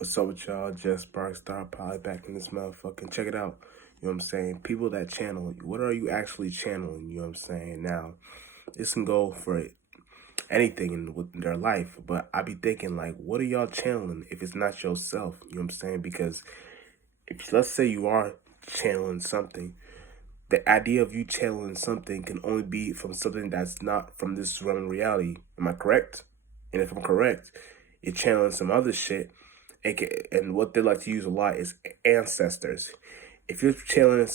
What's up with y'all? Just Spark Star Pilot back in this motherfucking. Check it out. You know what I'm saying? People that channel, what are you actually channeling? You know what I'm saying? Now, this can go for anything with their life, but I be thinking, like, what are y'all channeling if it's not yourself? You know what I'm saying? Because if, let's say you are channeling something, the idea of you channeling something can only be from something that's not from this realm of reality. Am I correct? And if I'm correct, you're channeling some other shit. And what they like to use a lot is ancestors. If you're channeling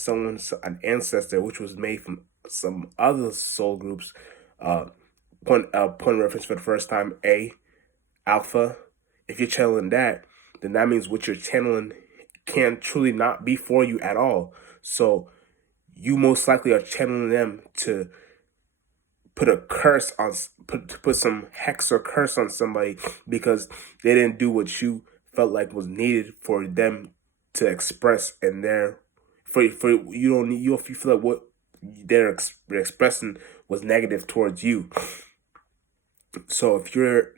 an ancestor, which was made from some other soul groups, point of reference for the first time, Alpha. If you're channeling that, then that means what you're channeling can truly not be for you at all. So you most likely are channeling them to put a curse on, put some hex or curse on somebody because they didn't do what you felt like was needed for them to express in their, for you don't need, you, if you feel like what they're expressing was negative towards you. So if you're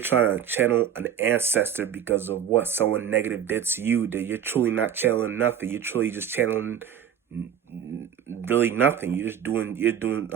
trying to channel an ancestor because of what someone negative did to you, then you're truly not channeling nothing. You're truly just channeling really nothing. You're doing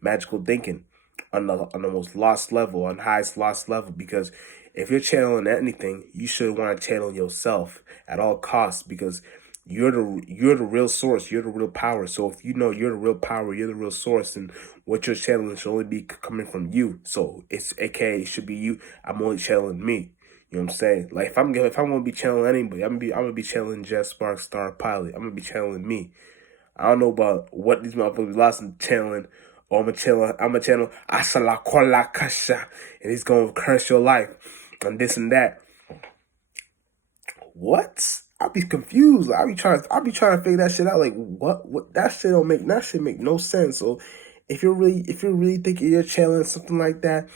magical thinking on the most lost level, on highest lost level. Because if you're channeling anything, you should want to channel yourself at all costs, because you're the real source. You're the real power. So if you know you're the real power, you're the real source, and what you're channeling should only be coming from you. So it's AKA it should be you. I'm only channeling me. You know what I'm saying? Like if I'm gonna be channeling anybody, I'm gonna be channeling Jet Spark Star Pilot. I'm gonna be channeling me. I don't know about what these motherfuckers lost in channeling. Or I'm gonna channel Asala Kola Kasha, and he's gonna curse your life and this and that. What? I be confused. I be trying to figure that shit out. Like what that shit make no sense. So if you're really thinking you're channeling something like that,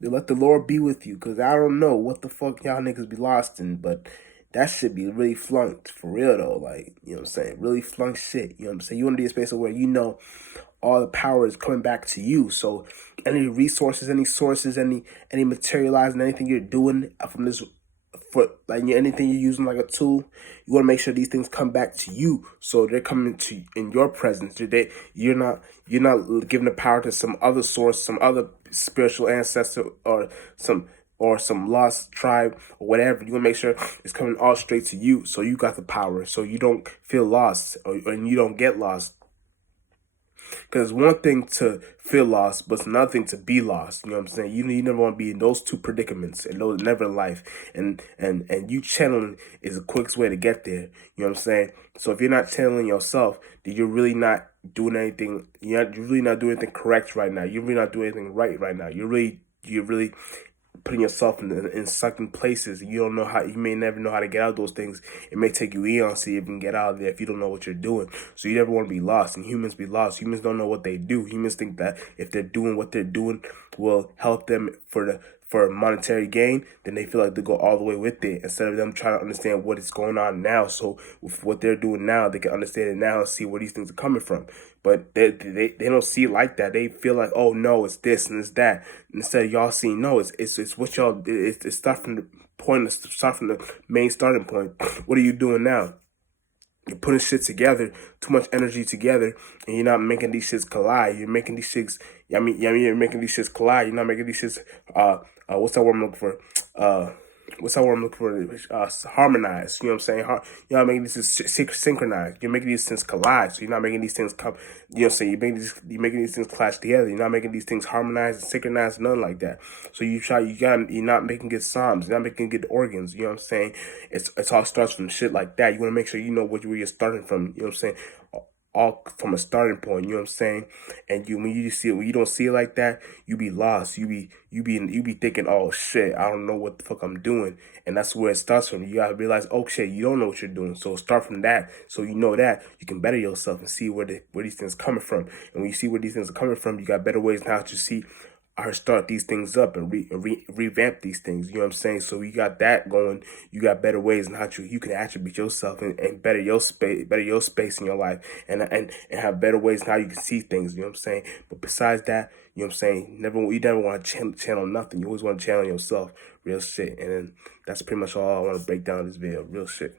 then let the Lord be with you. Cause I don't know what the fuck y'all niggas be lost in, but that should be really flunked for real though. Like, you know what I'm saying? Really flunked shit. You know what I'm saying? You wanna be a space where you know all the power is coming back to you. So any resources, any sources, any materializing, anything you're doing from this, for like anything you're using like a tool, you want to make sure these things come back to you. So they're coming to in your presence. You're not giving the power to some other source, some other spiritual ancestor, or some lost tribe or whatever. You want to make sure it's coming all straight to you. So you got the power. So you don't feel lost, and you don't get lost. Because it's one thing to feel lost, but it's another thing to be lost. You know what I'm saying? You never want to be in those two predicaments, and those never in life. And you channeling is the quickest way to get there. You know what I'm saying? So if you're not channeling yourself, then you're really not doing anything. You're really not doing anything correct right now. You're really not doing anything right now. You're really putting yourself in sucking places. You don't know how, you may never know how to get out of those things. It may take you eons to even get out of there if you don't know what you're doing. So you never want to be lost, and humans be lost. Humans don't know what they do. Humans think that if they're doing what they're doing will help them for monetary gain, then they feel like they go all the way with it instead of them trying to understand what is going on now. So with what they're doing now, they can understand it now and see where these things are coming from. But they don't see it like that. They feel like, oh no, it's this and it's that. Instead of y'all seeing, no, it's what y'all, it's start from the point, start from the main starting point. What are you doing now? You're putting shit together, too much energy together, and you're not making these shits collide. You're making these shits, you're making these shits collide. You're not making these shits, what's that word I'm looking for? Harmonize. You know what I'm saying? You're not making these things synchronized. You're making these things collide. So you're not making these things come, you know what I'm saying? You're making these things clash together. You're not making these things harmonized and synchronized, nothing like that. So you're not making good psalms. You're not making good organs. You know what I'm saying? It's all starts from shit like that. You want to make sure you know where you're starting from. You know what I'm saying? All from a starting point, you know what I'm saying? And when you don't see it like that, you be lost. You be thinking, oh shit, I don't know what the fuck I'm doing. And that's where it starts from. You gotta realize, oh shit, you don't know what you're doing. So start from that. So you know that you can better yourself and see where these things are coming from. And when you see where these things are coming from, you got better ways now to see or start these things up and revamp these things. You know what I'm saying? So you got that going. You got better ways in how you can attribute yourself and better your space in your life, and have better ways in how you can see things. You know what I'm saying? But besides that, you know what I'm saying? You never want to channel nothing. You always want to channel yourself. Real shit. And then that's pretty much all I want to break down in this video. Real shit.